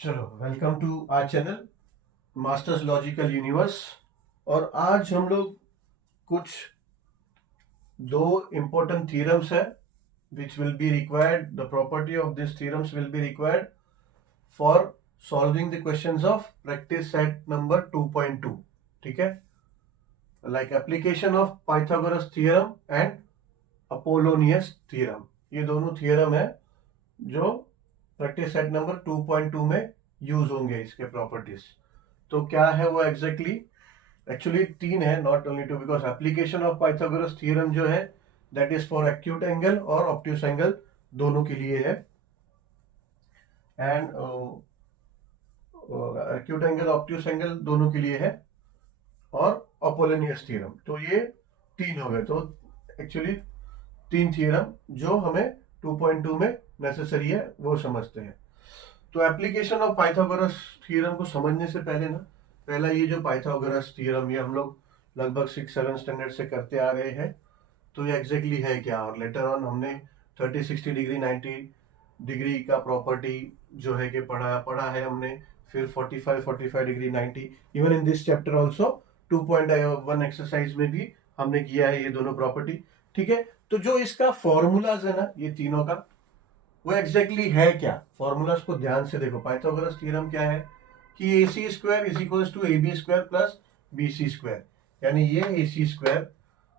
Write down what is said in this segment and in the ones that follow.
चलो, welcome to our channel masters logical universe. और आज हम लोग कुछ दो इम्पोर्टेंट थ्योरम्स है which will be required. The property of this theorems will be required for solving the questions of practice set number 2.2। ठीक है, like application of Pythagoras theorem and Apollonius theorem. ये दोनों थ्योरम है जो practice set number 2.2 में use होंगे इसके properties. तो क्या है वो एग्जैक्टली? एक्चुअली तीन है, not only two, because application of Pythagoras theorem जो है that is for acute angle और ऑब्ट्यूस एंगल दोनों के लिए है। And acute angle obtuse angle दोनों के लिए है और अपोलोनियस थ्योरम। तो ये तीन हो गए। तो एक्चुअली तीन थ्योरम जो हमें 2.2 में नेसेसरी है वो समझते हैं। तो एप्लीकेशन ऑफ पाइथागोरस थ्योरम को समझने से पहले ना, पहला ये जो पाइथागोरस थ्योरम ये हम लोग लगभग 6-7 स्टैंडर्ड से करते आ रहे हैं। तो ये एग्जैक्टली है क्या, और लेटर ऑन हमने 30, 60 डिग्री, 90 डिग्री का प्रॉपर्टी जो है कि पढ़ा है हमने। फिर 45 degree, 90, even in this chapter also 2.1 exercise में भी हमने किया है ये दोनों प्रॉपर्टी। ठीक है, तो जो इसका फॉर्मूलाज है ना ये तीनों का, वो एग्जैक्टली है क्या? फॉर्मूलाज को ध्यान से देखो। पाइथागोरस थ्योरम क्या है कि AC square is equal to AB square plus BC square, यानी ये AC स्क्वायर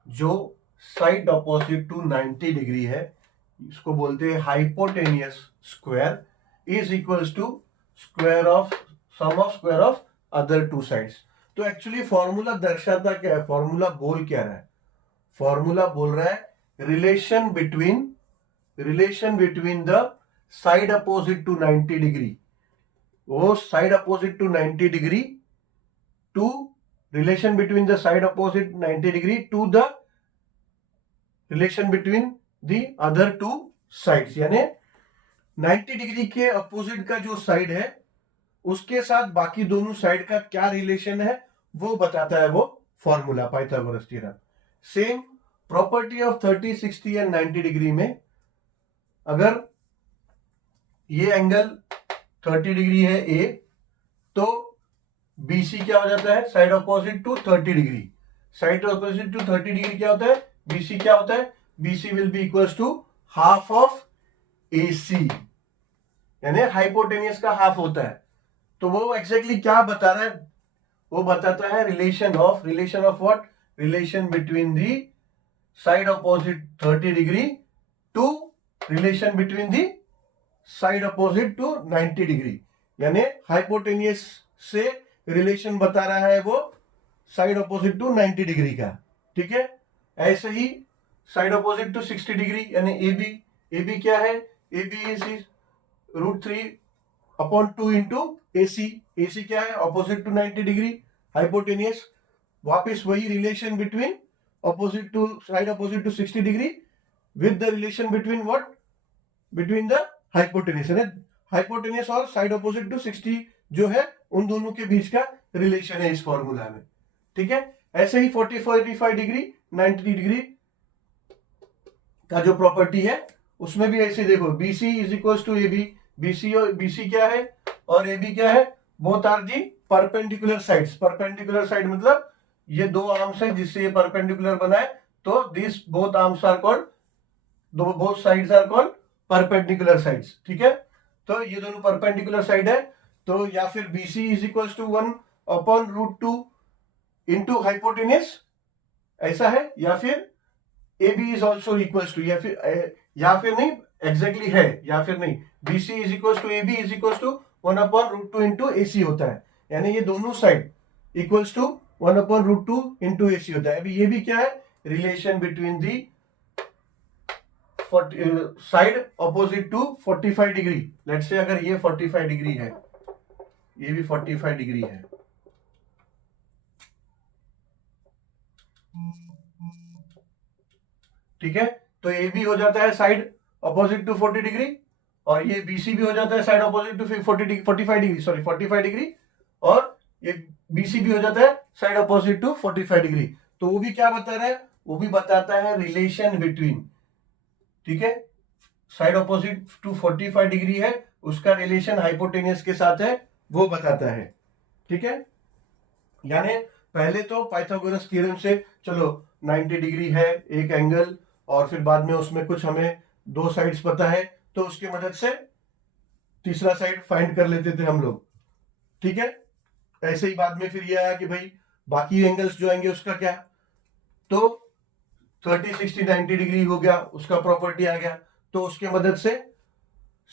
जो साइड अपोजिट टू 90 डिग्री है, इसको बोलते हैं hypotenuse square, is equals to square of sum of square of other two sides. तो एक्चुअली फॉर्मूला दर्शाता क्या है? फॉर्मूला बोल क्या रहा है? फॉर्मूला बोल रहा है relation between the side opposite to 90 degree, वो side opposite to 90 degree to relation between the side opposite 90 degree to the relation between the other two sides, यानी 90 डिग्री के अपोजिट का जो साइड है उसके साथ बाकी दोनों साइड का क्या रिलेशन है वो बताता है वो formula Pythagoras theorem. Same property of 30, 60 and 90 degree में, अगर ये एंगल 30 डिग्री है A, तो BC क्या हो जाता है? Side opposite to 30 degree. Side opposite to 30 degree क्या होता है? BC क्या होता है? BC will be equals to half of AC, यानी हाइपोटेनियस का हाफ होता है। तो वो एक्जैक्टली क्या बता रहा है? वो बताता है relation of what? Relation between the side opposite 30 degree to relation between the side opposite to 90 degree, यानी हाइपोटेनियस से रिलेशन बता रहा है वो साइड अपोजिट टू 90 डिग्री का। ठीक है, ऐसे ही साइड अपोजिट टू 60 डिग्री यानी AB क्या है? AB इज √3/2 इंटू AC क्या है? Opposite to 90 degree, hypotenuse. वापिस वही relation between opposite to side opposite to 60 degree with the relation between what? Between the hypotenuse, यानी हाइपोटेनियस और साइड अपोजिट टू 60 जो है उन दोनों के बीच का रिलेशन है इस फॉर्मूला में। ठीक है, ऐसे ही 45 डिग्री, 90 डिग्री का जो प्रॉपर्टी है उसमें भी ऐसे देखो, BC is equal to AB। BC क्या है और AB क्या है? Both are the perpendicular sides. Perpendicular side मतलब ये दो आर्म्स है जिससे ये परपेंडिकुलर बना है, तो this both arms are called, both sides are called perpendicular sides. ठीक है, तो ये दोनों परपेंडिकुलर साइड है। तो या फिर BC is equal to 1/√2 into hypotenuse, ऐसा है, या फिर AB is also equal to, या फिर नहीं, एग्जैक्टली है या फिर नहीं, BC is equal to AB is equal to 1/√2 into AC होता है, यानी ये दोनों side equals to 1/√2 into AC होता है। अभी ये भी क्या है? Relation between the side opposite to 45 degree. Let's say अगर ये 45 डिग्री है, ये भी 45 डिग्री है, ठीक है, तो ये भी हो जाता है साइड अपोजिट टू 40 डिग्री, और ये BC भी हो जाता है साइड अपोजिट टू 45 डिग्री, और ये BC भी हो जाता है साइड अपोजिट टू 45 डिग्री। तो वो भी क्या बता रहा है? वो भी बताता है रिलेशन बिटवीन, ठीक है, साइड अपोजिट टू 45 डिग्री है उसका रिलेशन हाइपोटेन्यूस के साथ है वो बताता है। ठीक है, यानी पहले तो पाइथागोरस थ्योरम से चलो 90 डिग्री है एक एंगल, और फिर बाद में उसमें कुछ हमें दो साइड्स पता है तो उसकी मदद से तीसरा साइड फाइंड कर लेते थे हम लोग। ठीक है, ऐसे ही बाद में फिर ये आया कि भाई बाकी एंगल्स जो आएंगे उसका क्या, तो 30 60 90 डिग्री हो गया उसका प्रॉपर्टी आ गया, तो उसके मदद से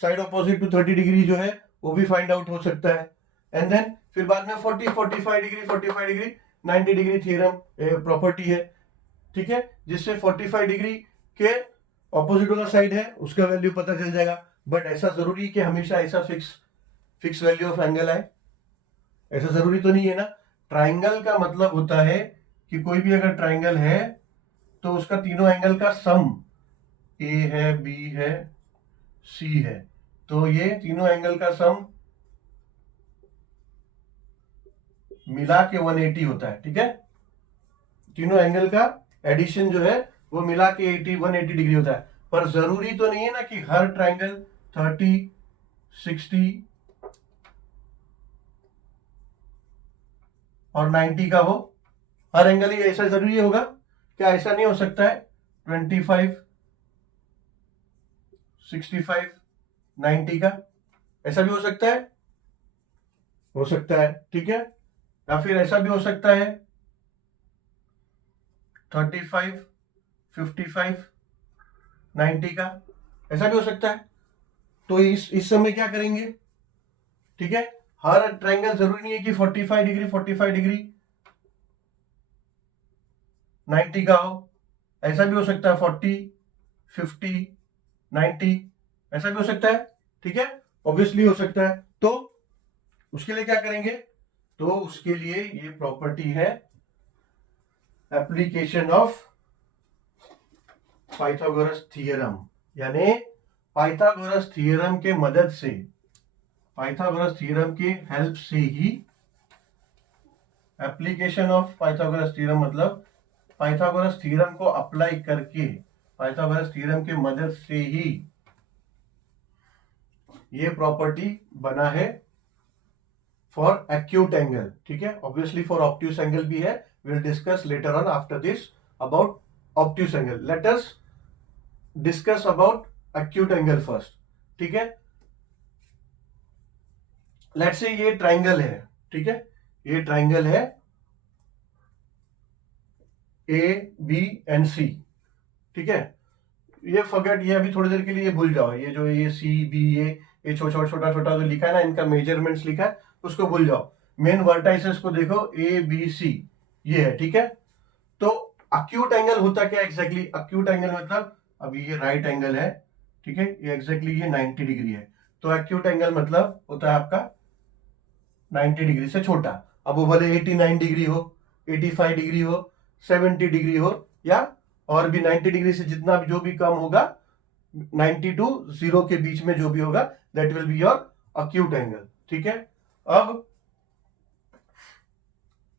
साइड अपोजिट टू 30 डिग्री जो है वो भी फाइंड आउट हो सकता है। एंड देन फिर बाद में 40 45 डिग्री 90 डिग्री थ्योरम प्रॉपर्टी है। ठीक है, जिससे 45 डिग्री के ऑपोजिट वाला साइड है उसका वैल्यू पता चल जाएगा। बट ऐसा जरूरी है कि हमेशा ऐसा फिक्स वैल्यू ऑफ एंगल आए, ऐसा जरूरी तो नहीं है ना। ट्राइंगल का मतलब होता है कि कोई भी अगर ट्राइंगल है तो उसका तीनों एंगल का सम, ए है बी है सी है, तो ये तीनों एंगल का सम मिला के 180 होता है। ठीक है, तीनों एंगल का एडिशन जो है वो मिला के 180 डिग्री होता है। पर जरूरी तो नहीं है ना कि हर ट्राइंगल 30 60 और 90 का हो, हर एंगल ही ऐसा जरूरी होगा क्या? ऐसा नहीं हो सकता है। 25 65 90 का ऐसा भी हो सकता है, हो सकता है। ठीक है, या फिर ऐसा भी हो सकता है 35 55 90 का, ऐसा भी हो सकता है। तो इस समय क्या करेंगे? ठीक है, हर ट्रायंगल जरूरी नहीं है कि 45 डिग्री 90 का हो, ऐसा भी हो सकता है 40 50 90, ऐसा भी हो सकता है। ठीक है, ऑब्वियसली हो सकता है। तो उसके लिए क्या करेंगे? तो उसके लिए ये प्रॉपर्टी है एप्लीकेशन ऑफ पाइथागोरस थ्योरम, यानी पाइथागोरस थ्योरम के मदद से, पाइथागोरस थ्योरम के हेल्प से ही, एप्लीकेशन ऑफ पाइथागोरस थ्योरम मतलब पाइथागोरस थ्योरम को अप्लाई करके, पाइथागोरस थ्योरम के मदद से ही ये प्रॉपर्टी बना है फॉर एक्यूट एंगल। ठीक है, ऑब्वियसली फॉर ऑब्ट्यूस एंगल भी है, will discuss later on after this about obtuse angle. Let us discuss about acute angle first. ठीक है, लेट्स से ये ट्राइंगल है। ठीक है, ये ट्राइंगल है ए बी एंड सी। ठीक है, ये फॉरगेट, ये अभी थोड़ी देर के लिए ये भूल जाओ, ये जो ये सी बी ये छोटा छोटा छोटा जो लिखा है ना, इनका मेजरमेंट्स लिखा है उसको भूल जाओ। मेन वर्टाइसेस को देखो, ए बी सी ये है। ठीक है, तो अक्यूट एंगल होता क्या एग्जैक्टली? अक्यूट एंगल मतलब अभी ये राइट एंगल है, ठीक है, ये एग्जैक्टली ये 90 डिग्री है, तो अक्यूट एंगल मतलब होता है आपका 90 डिग्री से छोटा। अब वो भले 89 डिग्री हो, 85 डिग्री हो, 70 डिग्री हो, या और भी 90 डिग्री से जितना भी जो भी कम होगा, 90 टू 0 के बीच में जो भी होगा, that will be your acute angle. ठीक है, अब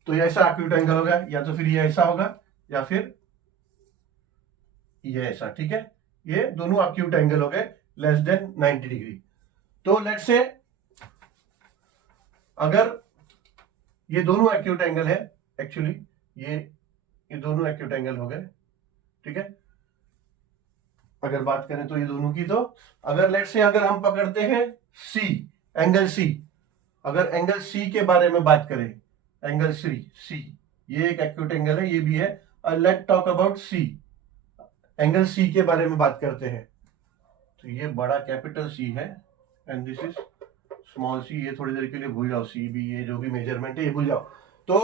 तो ये ऐसा अक्यूट एंगल होगा, या तो फिर ये ऐसा होगा या फिर ये ऐसा। ठीक है, ये दोनों अक्यूट एंगल हो गए लेस देन 90 डिग्री। तो लेट्स से अगर ये दोनों एक्यूट एंगल है, एक्चुअली ये दोनों एक्यूट एंगल हो गए। ठीक है, अगर बात करें तो ये दोनों की, तो अगर लेट्स से अगर हम पकड़ते हैं सी, एंगल सी, अगर एंगल सी के बारे में बात करें, एंगल सी ये एक एक्यूट एंगल है, ये भी है। Let talk about C, angle C के बारे में बात करते हैं। तो ये बड़ा कैपिटल सी है and this is small C, ये थोड़ी देर के लिए भूल जाओ, सी भी ये जो भी मेजरमेंट है ये भूल जाओ। तो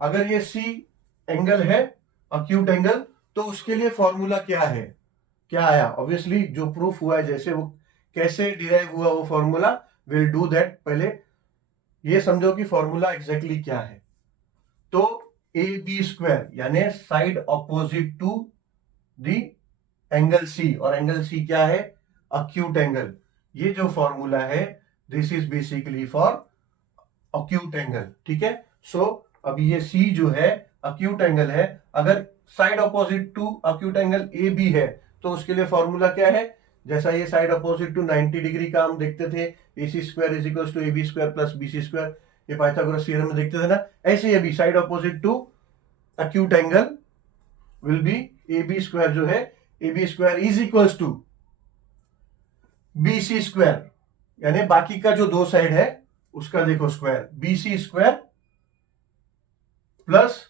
अगर ये सी एंगल है अक्यूट एंगल, तो उसके लिए फॉर्मूला क्या है, क्या आया? ऑब्वियसली जो प्रूफ हुआ है, जैसे वो कैसे डिराइव हुआ वो फॉर्मूला, विल डू दैट। पहले ये समझो कि फॉर्मूला एग्जैक्टली क्या है। तो ए बी स्क्वायर यानी side opposite to the angle C, और एंगल सी क्या है? Acute angle. ये जो फॉर्मूला है, this is basically for acute angle. ठीक है, सो अभी ये सी जो है अक्यूट एंगल है, अगर side opposite to acute angle A B है तो उसके लिए फॉर्मूला क्या है? जैसा ये साइड अपोजिट टू 90 डिग्री का हम देखते थे, AC square is equal to AB square plus BC square, ये पाइथागोरस थ्योरम में देखते थे ना, ऐसे ही अभी side opposite to acute angle will be AB square जो है, AB square is equal to BC square, यानी बाकी का जो दो साइड है उसका देखो square, BC square plus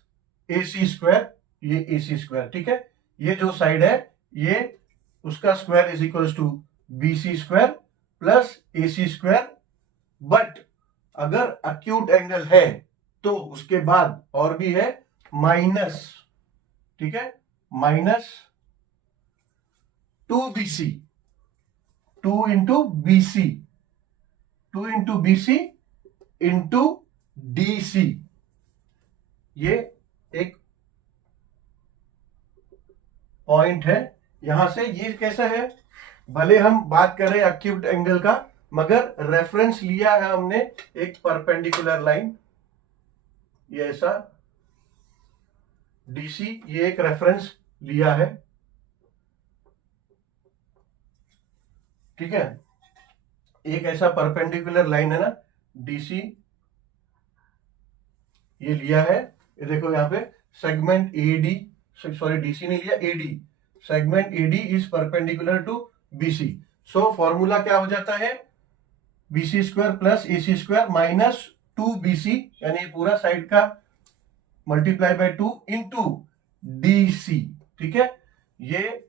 AC square, ये AC स्क्वायर, ठीक है। ये जो साइड है ये उसका square is equal to BC square plus AC square, but अगर अक्यूट एंगल है तो उसके बाद और भी है माइनस, ठीक है, minus 2BC, 2 into BC, 2 into BC into DC, ये एक पॉइंट है। यहां से ये कैसा है, भले हम बात कर रहे हैं अक्यूट एंगल का, मगर रेफरेंस लिया है हमने एक परपेंडिकुलर लाइन, ये ऐसा DC, ये एक रेफरेंस लिया है, ठीक है। एक ऐसा परपेंडिकुलर लाइन है ना DC, ये लिया है, ये देखो यहां पे सेगमेंट AD, सॉरी DC नहीं लिया, AD, segment AD is perpendicular to BC। So formula क्या हो जाता है, BC square plus AC square minus 2BC, यानी पूरा साइड का मल्टीप्लाई बाय 2 इंटू DC, ठीक है। ये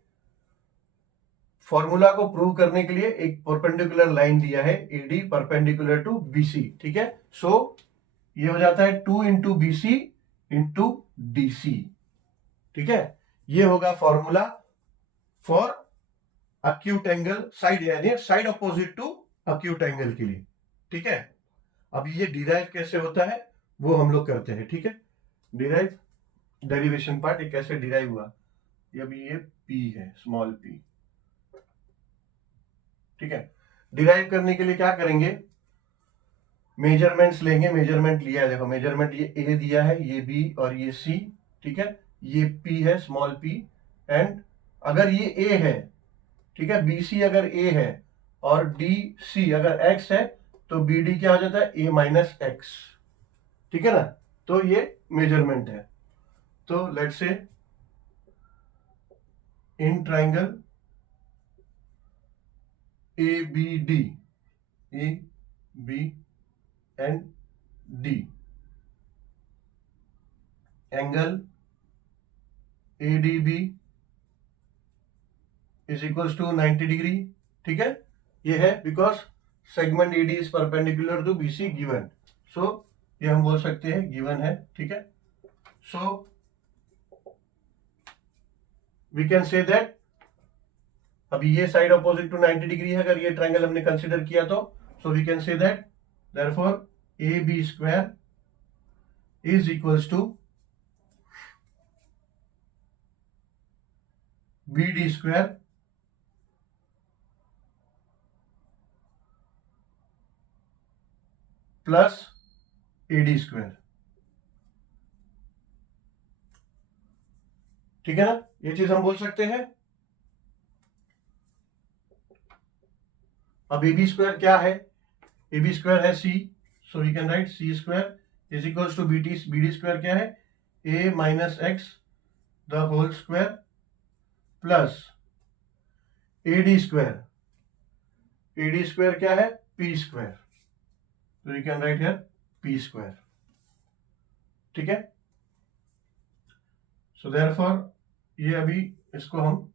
फॉर्मूला को प्रूव करने के लिए एक परपेंडिकुलर लाइन दिया है, AD परपेंडिकुलर टू BC, ठीक है। सो ये हो जाता है 2 इंटू BC इंटू DC, ठीक है। ये होगा formula for acute angle side, यानी side opposite to acute angle के लिए, ठीक है। अब ये डिराइव कैसे होता है वो हम लोग करते हैं, ठीक है। डिराइव, डेरिवेशन पार्ट, ये कैसे डिराइव हुआ, ये अभी ये P है, स्मॉल p, ठीक है। डिराइव करने के लिए क्या करेंगे, मेजरमेंट्स लेंगे, मेजरमेंट लिया है, देखो मेजरमेंट ये A दिया है, ये B और ये C, ठीक है। ये P है, स्मॉल p, एंड अगर ये A है, ठीक है, BC अगर A है और DC अगर X है, तो BD क्या हो जाता है, A माइनस X, ठीक है ना। तो ये मेजरमेंट है। तो let's say in triangle ABD, AB and D, angle ADB is equal to 90 degree, ठीक है। ये है because segment AD is perpendicular to BC given, so ये हम बोल सकते हैं गिवन है, ठीक है। So we can say that, अभी ये साइड अपोजिट टू 90 डिग्री है, अगर ये ट्रायंगल हमने कंसीडर किया तो, so we can say that therefore AB square is equals to BD square plus AD square, ठीक है ना, ये चीज हम बोल सकते हैं। अब AB स्क्वायर क्या है, AB स्क्वायर है C, so we can write C square is equals to BD square क्या है, A माइनस X the whole square plus AD square, AD square क्या है, P स्क्वायर, तो we can write here P square, ठीक है। So therefore ये अभी इसको हम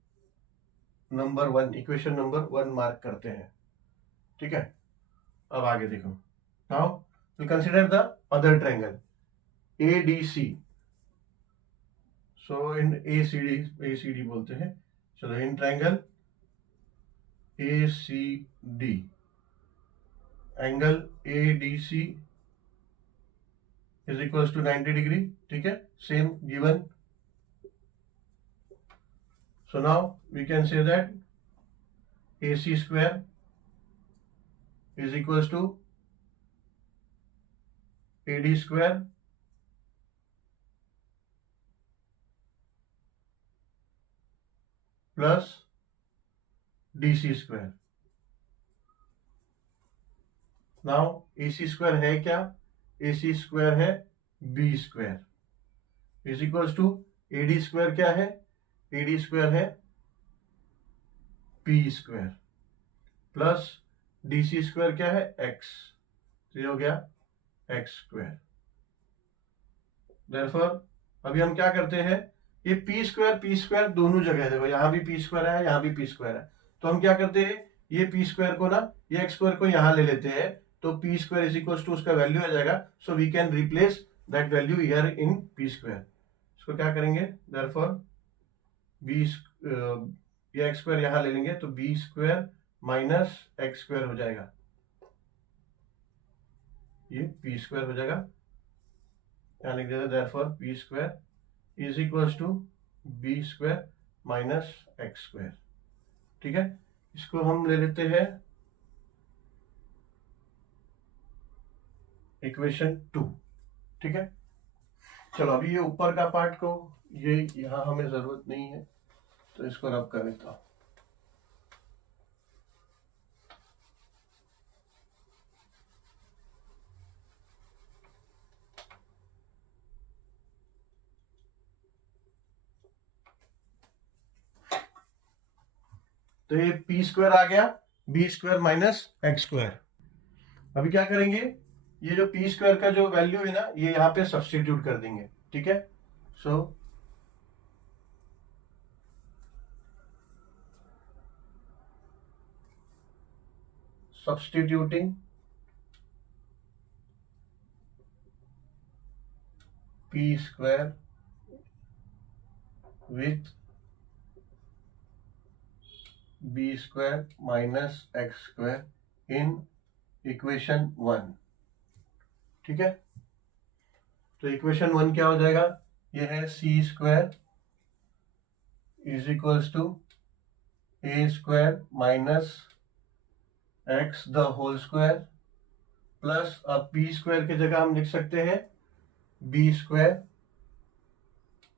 नंबर 1, इक्वेशन नंबर 1 मार्क करते हैं, ठीक है। अब आगे देखो, now will consider the other triangle ADC, so इन ACD बोलते हैं, चलो in triangle ACD, angle ADC is equals to 90 degree, ठीक है, same given. So now we can say that AC square is equals to AD square plus DC square. Now AC square है क्या? AC square है B square is equals to AD square क्या है? AD square है P square plus DC square क्या है? X। तो ये हो गया X स्क्वायर। देयरफॉर अभी हम क्या करते हैं, ये P स्क्वायर दोनों जगह है। देखो यहाँ भी P स्क्वायर है, यहाँ भी P स्क्वायर है। तो हम क्या करते हैं, ये P स्क्वायर को ना, ये X स्क्वायर को यहाँ ले लेते हैं। तो P square is equal to उसका वैल्यू आ जाएगा। So we can replace that value here in P square. इसको क्या करेंगे, देयरफॉर B ये X स्क्वायर यहाँ ले लेंगे तो B square minus X square हो जाएगा, ये P स्क्वायर हो जाएगा। यहाँ लिख देते हैं therefore P square is equals to B square minus X square. ठीक है, इसको हम ले लेते हैं इक्वेशन 2। ठीक है, चलो अभी ये ऊपर का पार्ट को, ये यहां हमें जरूरत नहीं है तो इसको रब कर देता हूं। तो ये P स्क्वायर आ गया B square minus X square. अभी क्या करेंगे, ये जो P स्क्वायर का जो वैल्यू है ना, ये यहाँ पे सब्स्टिट्यूट कर देंगे। ठीक है, so substituting P square with B square minus X square in equation 1। ठीक है, तो इक्वेशन 1 क्या हो जाएगा, ये है C square is equals to A square minus X the whole square plus, अब P स्क्वायर की जगह हम लिख सकते हैं B square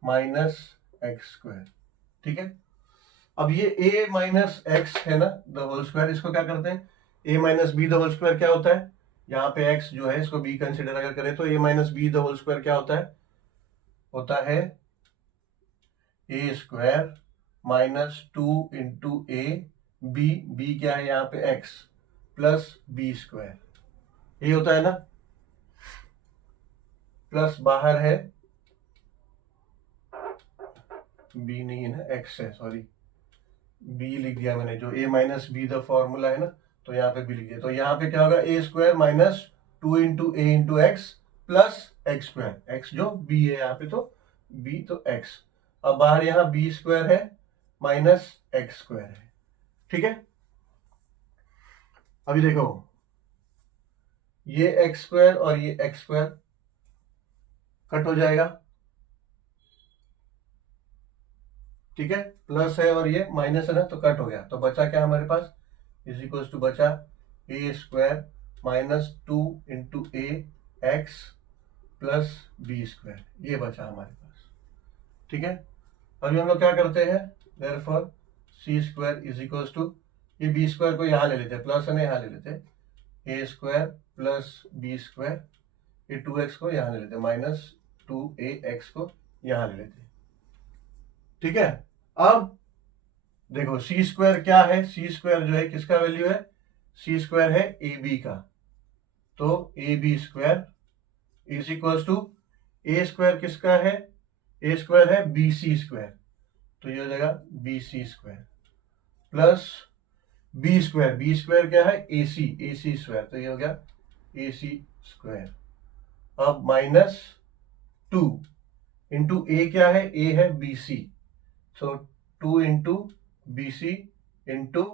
minus X square. ठीक है, अब ये A माइनस X है ना द होल स्क्वायर, इसको क्या करते हैं, A माइनस B द होल स्क्वायर क्या होता है, यहाँ पे X जो है इसको B कंसिडर अगर करें तो A माइनस B द होल स्क्वायर क्या होता है A square minus 2 into A B क्या है यहाँ पे X प्लस B स्क्वायर, ये होता है ना, प्लस बाहर है B नहीं है ना, X है, सॉरी B लिख दिया मैंने, जो A माइनस B द फॉर्मूला है ना, तो यहाँ पे B लिख दिया। तो यहाँ पे क्या होगा, A square minus 2 into A into X plus X square, X जो B है यहाँ पे, तो B तो X। अब बाहर यहाँ B स्क्वायर है माइनस X स्क्वायर है। ठीक है, अभी देखो ये X स्क्वायर और ये X स्क्वायर कट हो जाएगा। ठीक है, प्लस है और ये माइनस है ना, तो कट हो गया। तो बचा क्या हमारे पास, इज इक्वल्स टू बचा A square minus 2 into A X plus B square, ये बचा हमारे पास। ठीक है, अभी हम लोग क्या करते हैं, therefore C square is equals to, ये B स्क्वायर को यहाँ ले लेते हैं, प्लस है ना यहाँ ले लेते हैं, A square plus B square, ये 2x को यहाँ ले लेते हैं, माइनस 2AX को यहाँ ले लेते हैं। ठीक है, अब देखो C स्क्वायर क्या है, C स्क्वायर जो है किसका वैल्यू है, C स्क्वायर है AB का। तो AB square is equals to, A square किसका है, A स्क्वायर है BC स्क्वायर, तो ये हो जाएगा BC square plus B square क्या है AC स्क्वायर, तो ये हो गया AC स्क्वायर। अब माइनस 2 इंटू A क्या है, A है BC, so 2 into BC into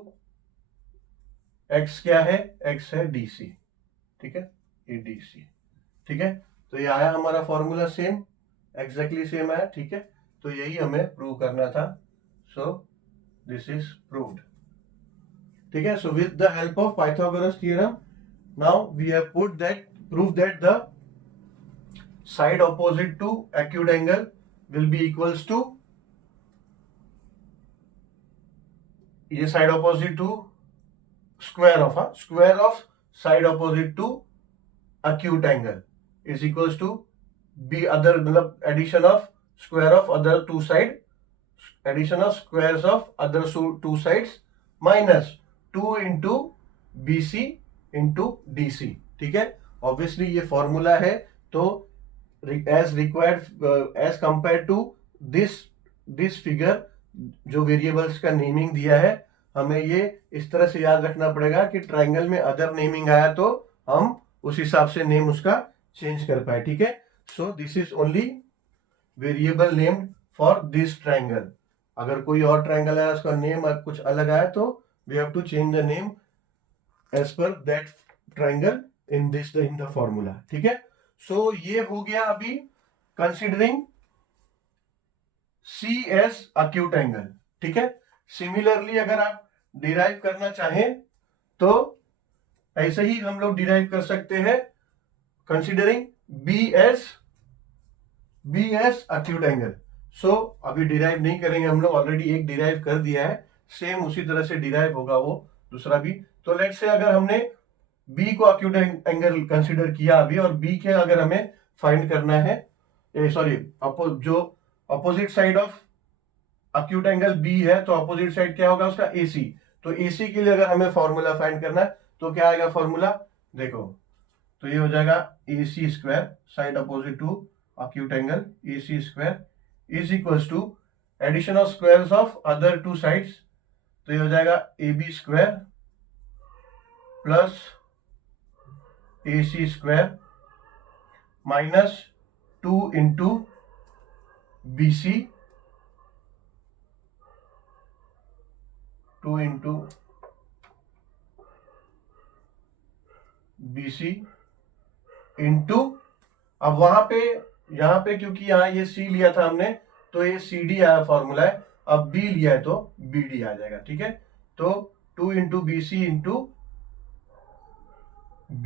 X क्या है, X है DC। ठीक है, ये DC। ठीक है, तो ये आया हमारा फॉर्मूला सेम, एग्जैक्टली सेम आया। ठीक है, तो यही हमें प्रूव करना था। So this is proved. ठीक है, so with the help of Pythagoras theorem now we have prove that the side opposite to acute angle will be equals to ये side opposite to square of side opposite to acute angle is equals to b other मतलब addition of square of other two side, addition of squares of other two sides minus 2 into BC into DC. ठीक है, obviously ये formula है, तो as required as compare to this figure जो variables का naming दिया है, हमें ये इस तरह से याद रखना पड़ेगा कि ट्राइंगल में अदर नेमिंग आया तो हम उस हिसाब से नेम उसका चेंज कर पाए. ठीक है, so this is only variable named for this triangle. अगर कोई और ट्राइंगल है उसका नेम कुछ अलग आया तो we have to change the name as per that triangle in the formula. ठीक है, सो ये हो गया अभी considering C as acute angle. ठीक है, सिमिलरली अगर आप डिराइव करना चाहें तो ऐसे ही हम लोग डिराइव कर सकते हैं considering B as acute angle. So अभी डिराइव नहीं करेंगे हम लोग, ऑलरेडी एक डिराइव कर दिया है, सेम उसी तरह से डिराइव होगा वो दूसरा भी. तो लेट्स से अगर हमने बी को अक्यूट एंगल कंसिडर किया अभी, और बी के अगर हमें फाइंड करना है, सॉरी जो opposite side of acute angle B है, तो अपोजिट साइड क्या होगा उसका AC. तो AC के लिए अगर हमें फॉर्मूला फाइंड करना है तो क्या आएगा फॉर्मूला, देखो, तो ये हो जाएगा AC square side opposite to acute angle, AC square is equals to addition of squares of other two sides, तो ये हो जाएगा AB square plus AC square minus 2 into BC, 2 into BC into, अब वहां पे यहां पे क्योंकि यहां ये C लिया था हमने तो ये CD आया फॉर्मूला है, अब B लिया है तो BD आ जाएगा. ठीक है, तो 2 इंटू BC इंटू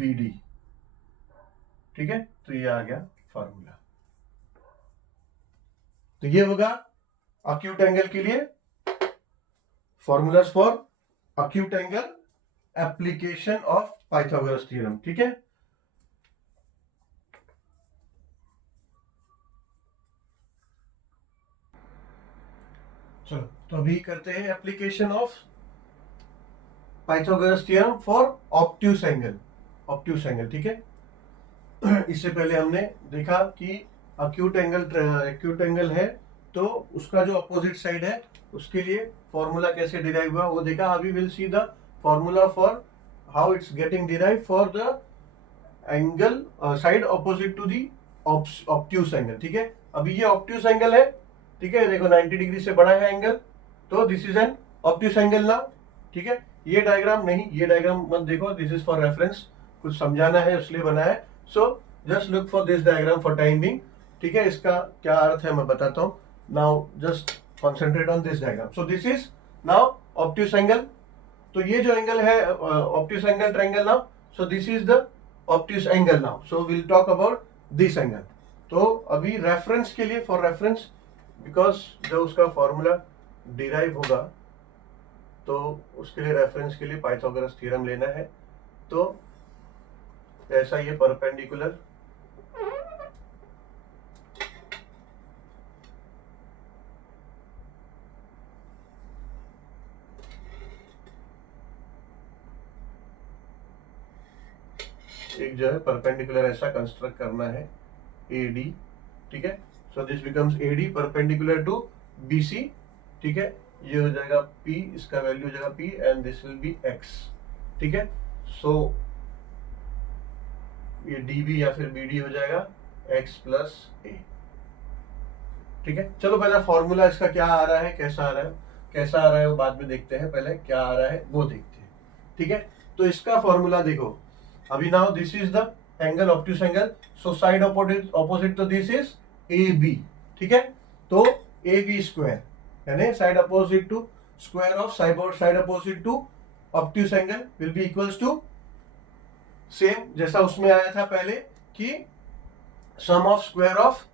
BD. ठीक है, तो ये आ गया फॉर्मूला. तो ये होगा अक्यूट एंगल के लिए formulas for acute angle application of Pythagoras theorem. ठीक है, चलो तो अभी करते हैं application of Pythagoras theorem for obtuse angle. ठीक है, इससे पहले हमने देखा कि अक्यूट एंगल है तो उसका जो अपोजिट साइड है उसके लिए फॉर्मूला कैसे डिराइव हुआ वो देखा. अभी will see the formula for how it's getting derive for the angle side opposite to the obtuse angle. ठीक है, अभी ये ऑब्ट्यूस एंगल है. ठीक है, देखो 90 डिग्री से बड़ा है एंगल, तो this is an obtuse angle now. ठीक है, ये डायग्राम नहीं, ये डायग्राम मत देखो, दिस इज फॉर रेफरेंस, कुछ समझाना है इसलिए बनाया है. So just look for this diagram for time being. ठीक है, इसका क्या अर्थ है मैं बताता हूँ. Now just concentrate on this diagram. So this is now obtuse angle. तो ये जो एंगल है obtuse angle triangle now, so this is the obtuse angle now. So will talk about this angle. तो अभी रेफरेंस के लिए, for reference, because जब उसका फॉर्मूला डिराइव होगा तो उसके लिए रेफरेंस के लिए पाइथागोरस थ्योरम लेना है. तो ऐसा ये परपेंडिकुलर एक जो है परपेंडिकुलर ऐसा कंस्ट्रक्ट करना है AD. ठीक है, so this becomes AD perpendicular to BC. ठीक है, ये हो जाएगा P, इसका वैल्यू हो जाएगा P and this will be X. ठीक है, सो ये DB या फिर BD हो जाएगा X प्लस A. ठीक है, चलो पहले फॉर्मूला इसका क्या आ रहा है, कैसा आ रहा है वो बाद में देखते हैं, पहले क्या आ रहा है वो देखते हैं. ठीक है, तो इसका फॉर्मूला देखो. अभी now this is the angle obtuse angle, so side opposite तो दिस इज AB. ठीक है, तो AB स्क्वायर यानी side opposite to square of side opposite to obtuse angle will be equals to same जैसा उसमें आया था पहले कि sum of square of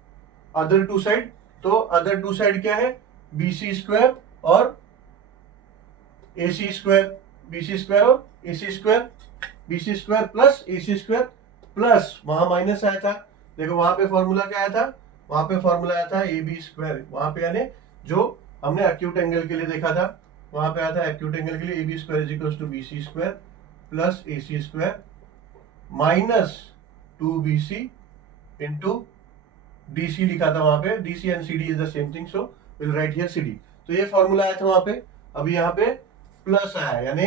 other two side. तो अदर टू साइड क्या है, BC स्क्वायर और AC स्क्वायर BC स्क्वायर और AC square BC square plus AC square plus वहां माइनस आया था, देखो वहां पे फॉर्मूला क्या आया था, वहां पे फॉर्मूला आया था AB स्क्वायर, वहां पे यानी जो हमने एक्यूट एंगल के लिए देखा था वहां पे आया था एक्यूट एंगल के लिए AB square is equal to BC square plus AC square minus 2BC into DC लिखा था वहां पे, DC and CD is the same thing, so will write here CD। तो ये फॉर्मूला आया था वहां पे, अभी यहाँ पे प्लस आया यानी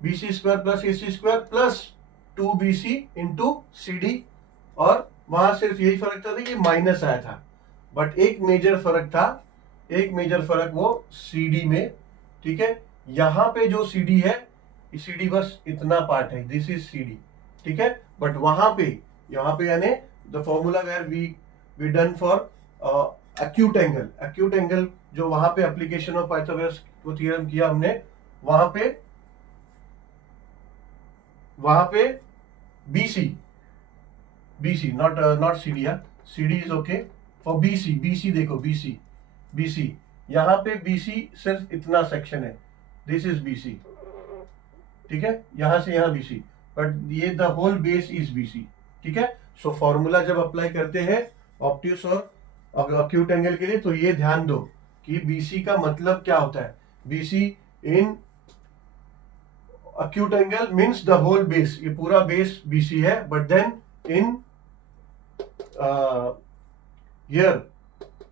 BC square plus AC square plus 2BC into CD, और वहां सिर्फ यही फर्क था कि माइनस आया था, बट एक मेजर फर्क था, एक मेजर फर्क वो CD में, ठीक है। यहाँ पे जो CD है, CD बस इतना पार्ट है, दिस इज CD, ठीक है। बट वहां पे यहाँ पे यानी the formula where we done for acute angle जो वहां पे एप्लीकेशन ऑफ पाइथागोरस को थ्योरम किया हमने, वहां पे BC नॉट CD, CD इज ओके फॉर BC देखो BC यहाँ पे BC सिर्फ इतना सेक्शन है, दिस इज BC, ठीक है, यहां से यहाँ BC, बट ये the whole base is BC, ठीक है। सो फॉर्मूला जब अप्लाई करते हैं ऑब्ट्यूस और एक्यूट एंगल के लिए तो ये ध्यान दो कि BC का मतलब क्या होता है, BC in acute angle means the whole base, ये पूरा बेस BC है, बट देन इन here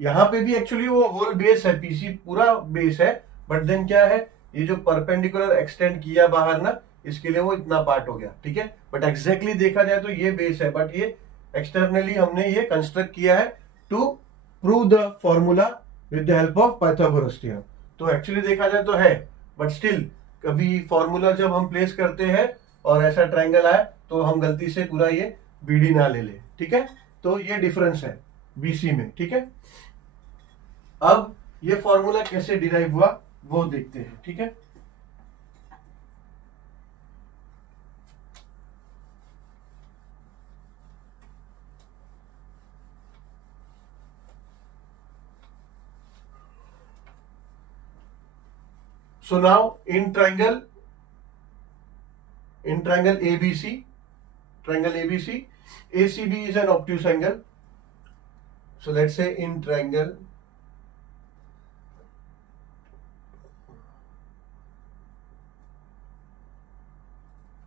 यहाँ पे भी एक्चुअली वो होल बेस है, PC पूरा बेस है, बट देन क्या है, ये जो परपेंडिकुलर एक्सटेंड किया बाहर ना, इसके लिए वो इतना पार्ट हो गया, ठीक है। बट एग्जैक्टली देखा जाए तो ये बेस है, बट ये एक्सटर्नली हमने ये कंस्ट्रक्ट किया है to prove the formula with the help of Pythagoras theorem. तो एक्चुअली देखा जाए तो है, बट स्टिल कभी फॉर्मूला जब हम प्लेस करते हैं और ऐसा ट्रायंगल आए तो हम गलती से पूरा ये BD ना ले ले, ठीक है। तो ये डिफरेंस है BC में, ठीक है। अब ये फॉर्मूला कैसे डिराइव हुआ वो देखते हैं, ठीक है। So now in triangle ABC, ACB is an obtuse angle. So let's say in triangle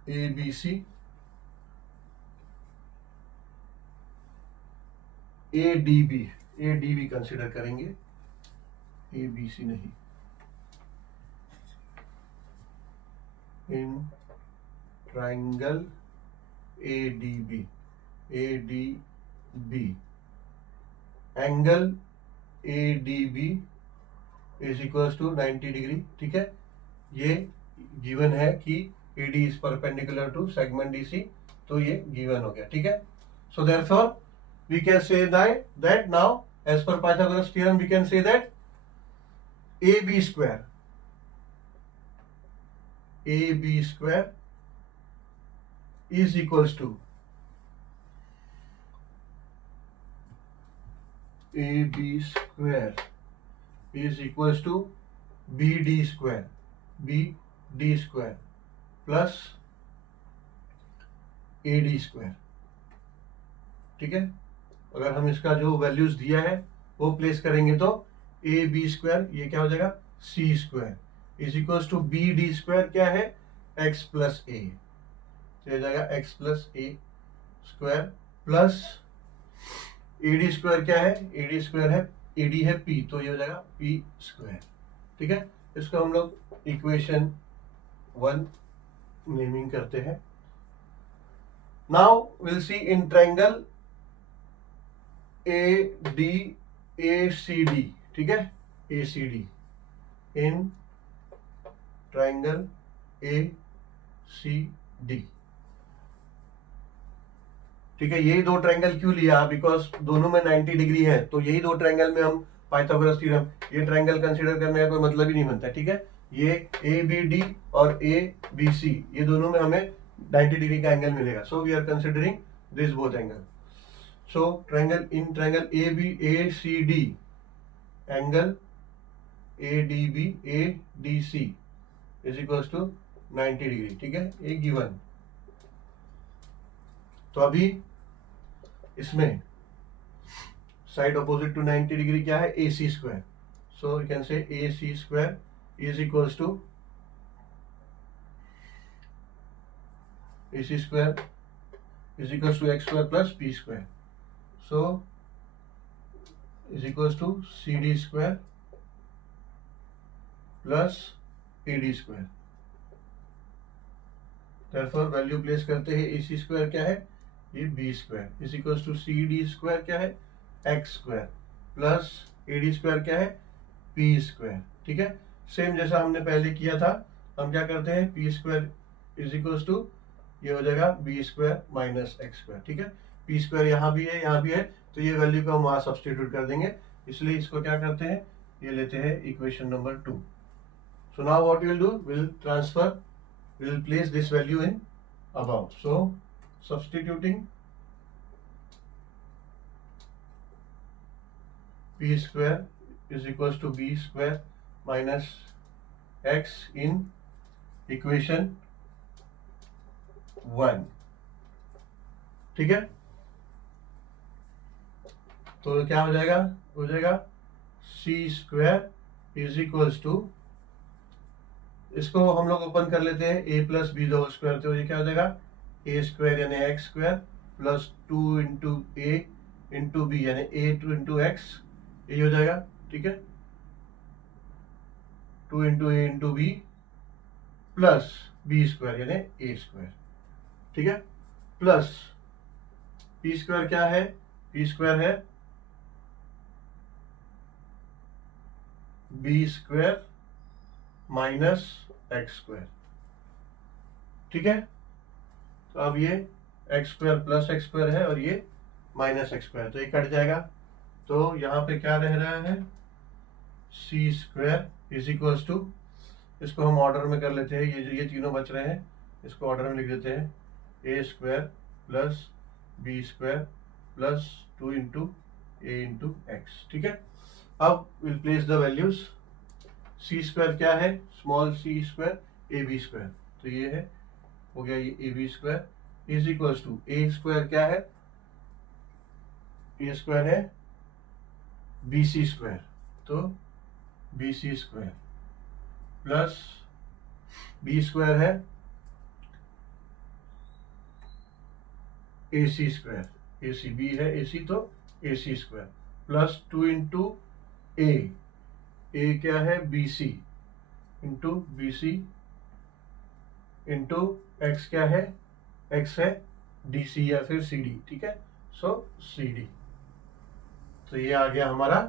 ABC, ADB consider करेंगे, ABC नहीं, in triangle ADB angle ADB is equals to 90 degree, ठीक है। ये गिवन है कि AD is perpendicular to segment DC, तो ये given हो गया, ठीक है। So therefore we can say that now as per Pythagoras theorem we can say that AB square is equals to BD square plus AD square, ठीक है। अगर हम इसका जो वैल्यूज दिया है वो प्लेस करेंगे तो AB स्क्वायर ये क्या हो जाएगा, C square is equals to BD square क्या है, X प्लस A, तो हो जाएगा X plus A square plus AD square क्या है, AD स्क्वायर है, AD है P, तो ये हो जाएगा P स्क्वायर, ठीक है। इसको हम लोग इक्वेशन 1 नेमिंग करते हैं। Now will see in triangle ACD, ठीक है, ACD इन ट्रायंगल ACD, ठीक है। यही दो ट्रायंगल क्यों लिया, बिकॉज दोनों में 90 डिग्री है, तो यही दो ट्रायंगल में हम पाइथागोरस थ्योरम, ये ट्रायंगल कंसीडर करने का कोई मतलब ही नहीं बनता, ठीक है। ये ABD और ABC ये दोनों में हमें 90 डिग्री का एंगल मिलेगा, so we are considering this both angle. So triangle ACD angle ADB ADC is equals to 90 degree, ठीक है, ये गिवन। तो अभी इसमें साइड अपोजिट टू 90 डिग्री क्या है, ए सी square. So you can say a C square is equals to AC square is equals to x square plus b square. So is equals to CD square plus AD square. Therefore value place करते हैं AC square क्या है, ये b square is equals to CD square क्या है, x square plus AD square क्या है, p square, ठीक है। सेम जैसा हमने पहले किया था, हम क्या करते हैं, p square is equals to ये हो जाएगा B square minus X square, ठीक है। पी स्क्वायर यहाँ भी है, यहाँ भी है, तो ये वैल्यू को हम वहाँ सब्सटीट्यूट कर देंगे, इसलिए इसको क्या करते हैं, ये लेते हैं equation number 2। So now what will do, will transfer, will place this value in about. So substituting P square is equals to B square minus X in equation 1, ठीक है। तो क्या हो जाएगा, हो जाएगा C square is equals to, इसको हम लोग ओपन कर लेते हैं, A plus B whole square, तो ये क्या हो जाएगा, ए स्क्वायर यानी X square plus 2 into a into B यानी ए 2 इंटू एक्स, ये हो जाएगा, ठीक है, 2 into a into b plus b square यानी ए स्क्वायर, ठीक है, प्लस पी स्क्वायर क्या है, पी स्क्वायर है B square minus X square, ठीक है। तो अब ये X square plus X square है और ये माइनस एक्स स्क्वायर, तो ये कट जाएगा, तो यहाँ पे क्या रह रहा है, सी स्क्वायर इज इक्वल्स टू, इसको हम ऑर्डर में कर लेते हैं, ये तीनों बच रहे हैं, इसको ऑर्डर में लिख देते हैं, a square plus b square plus 2 into a into x, ठीक है। अब will place the values, c square क्या है, small c square a B square, तो ये है, हो गया ये a B square is equals to, a square क्या है, ए स्क्वायर है बी सी स्क्वायर, तो b c square plus b square है ए सी स्क्वायर, ए सी बी है ए सी, तो A C square plus 2 into A क्या है B C into B C into X क्या है, एक्स है डी सी या फिर सी डी, ठीक है, सो सी डी। तो ये आ गया हमारा